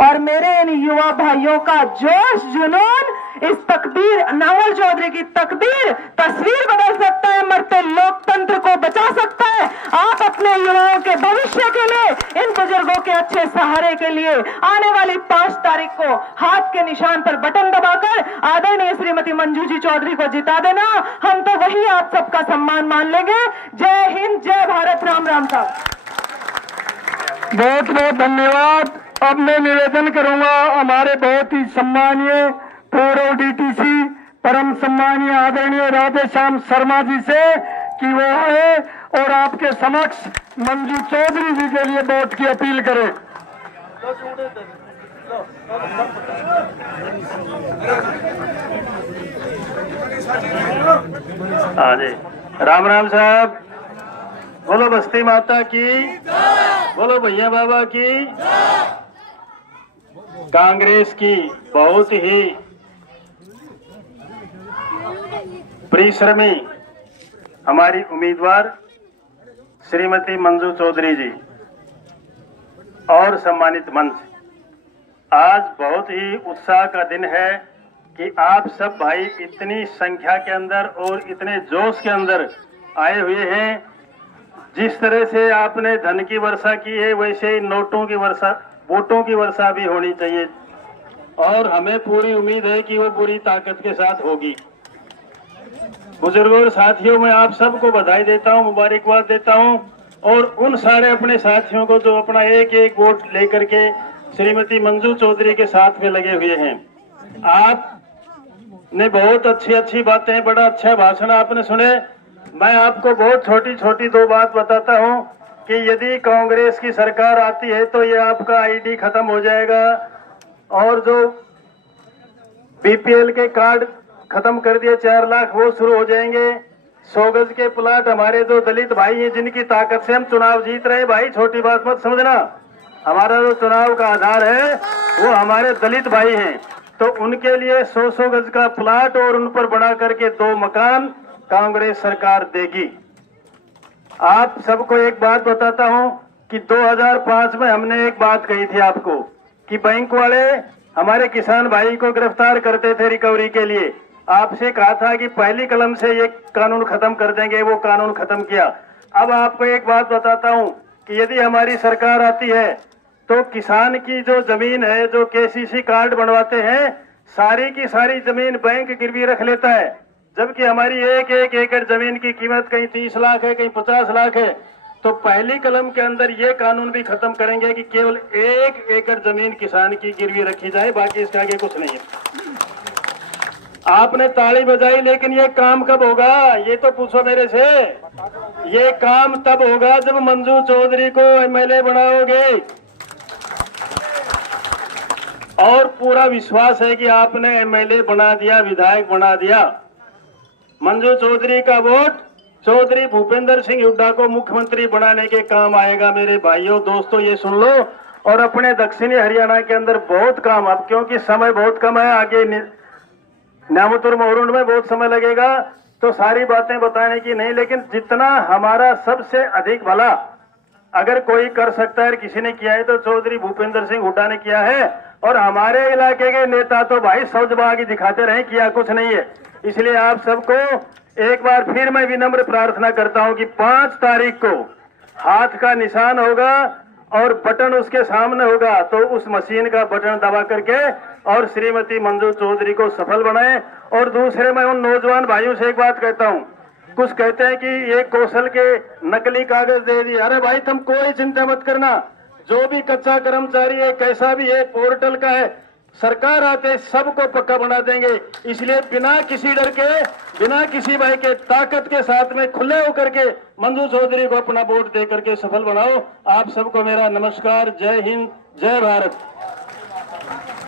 और मेरे इन युवा भाइयों का जोश जुनून इस तकदीर, नावल चौधरी की तकदीर तस्वीर बदल सकता है, मरते लोकतंत्र को बचा सकता है। आप अपने युवाओं के भविष्य के लिए, इन बुजुर्गों के अच्छे सहारे के लिए आने वाली 5 तारीख को हाथ के निशान पर बटन दबाकर आदरणीय श्रीमती मंजू जी चौधरी को जिता देना। हम तो वही आप सबका सम्मान मान लेंगे। जय हिंद, जय भारत, राम राम साहब। बहुत बहुत धन्यवाद। अब मैं निवेदन करूंगा हमारे बहुत ही सम्मानीय पूर्व डीटीसी परम सम्मानीय आदरणीय राधेश्याम शर्मा जी से कि वो आए और आपके समक्ष मंजू चौधरी जी के लिए वोट की अपील करें। हाँ जी, राम राम साहब। बोलो बस्ती माता की, बोलो भैया बाबा की। कांग्रेस की बहुत ही परिश्रमी हमारी उम्मीदवार श्रीमती मंजू चौधरी जी और सम्मानित मंच, आज बहुत ही उत्साह का दिन है कि आप सब भाई इतनी संख्या के अंदर और इतने जोश के अंदर आए हुए हैं। जिस तरह से आपने धन की वर्षा की है, वैसे ही नोटों की वर्षा, वोटों की वर्षा भी होनी चाहिए और हमें पूरी उम्मीद है कि वो पूरी ताकत के साथ होगी। बुजुर्गों और साथियों, मैं आप सबको बधाई देता हूं, मुबारकबाद देता हूं और उन सारे अपने साथियों को जो अपना एक एक वोट लेकर के श्रीमती मंजू चौधरी के साथ में लगे हुए हैं। आपने बहुत अच्छी अच्छी बातें, बड़ा अच्छा भाषण आपने सुने। मैं आपको बहुत छोटी छोटी 2 बात बताता हूं कि यदि कांग्रेस की सरकार आती है तो ये आपका आईडी खत्म हो जाएगा और जो बीपीएल के कार्ड खत्म कर दिए 4 लाख, वो शुरू हो जाएंगे। 100 गज के प्लाट, हमारे जो दलित भाई हैं जिनकी ताकत से हम चुनाव जीत रहे, भाई छोटी बात मत समझना, हमारा जो चुनाव का आधार है वो हमारे दलित भाई हैं, तो उनके लिए 100 गज का प्लाट और उन पर बना करके 2 मकान कांग्रेस सरकार देगी। आप सबको एक बात बताता हूं कि 2005 में हमने एक बात कही थी आपको कि बैंक वाले हमारे किसान भाई को गिरफ्तार करते थे रिकवरी के लिए। आपसे कहा था कि पहली कलम से ये कानून खत्म कर देंगे, वो कानून खत्म किया। अब आपको एक बात बताता हूं कि यदि हमारी सरकार आती है तो किसान की जो जमीन है, जो केसीसी कार्ड बनवाते हैं, सारी की सारी जमीन बैंक गिरवी रख लेता है, जबकि हमारी एक एक एकड़ जमीन की कीमत कहीं 30 लाख है, कहीं 50 लाख है। तो पहली कलम के अंदर ये कानून भी खत्म करेंगे कि केवल 1 एकड़ जमीन किसान की गिरवी रखी जाए, बाकी इसके आगे कुछ नहीं है। आपने ताली बजाई, लेकिन ये काम कब होगा ये तो पूछो मेरे से। ये काम तब होगा जब मंजू चौधरी को एमएलए बनाओगे और पूरा विश्वास है कि आपने एमएलए बना दिया, विधायक बना दिया। मंजू चौधरी का वोट चौधरी भूपेंद्र सिंह हुड्डा को मुख्यमंत्री बनाने के काम आएगा। मेरे भाइयों दोस्तों, ये सुन लो। और अपने दक्षिणी हरियाणा के अंदर बहुत काम, अब क्योंकि समय बहुत कम है, आगे न्यामतुर मोरुंड में बहुत समय लगेगा तो सारी बातें बताने की नहीं, लेकिन जितना हमारा सबसे अधिक भला अगर कोई कर सकता है, किसी ने किया है तो चौधरी भूपेंद्र सिंह हुड्डा ने किया है। और हमारे इलाके के नेता तो भाई सौजबागी दिखाते रहे, किया कुछ नहीं है। इसलिए आप सबको एक बार फिर मैं विनम्र प्रार्थना करता हूं कि 5 तारीख को हाथ का निशान होगा और बटन उसके सामने होगा, तो उस मशीन का बटन दबा करके और श्रीमती मंजू चौधरी को सफल बनाएं। और दूसरे, मैं उन नौजवान भाइयों से एक बात कहता हूं, कुछ कहते हैं कि ये कौशल के नकली कागज दे दिए। अरे भाई, तुम कोई चिंता मत करना, जो भी कच्चा कर्मचारी है, कैसा भी है, पोर्टल का है, सरकार आते सबको पक्का बना देंगे। इसलिए बिना किसी डर के, बिना किसी भाई के, ताकत के साथ में खुले होकर के मंजू चौधरी को अपना वोट दे करके सफल बनाओ। आप सबको मेरा नमस्कार। जय हिंद, जय भारत।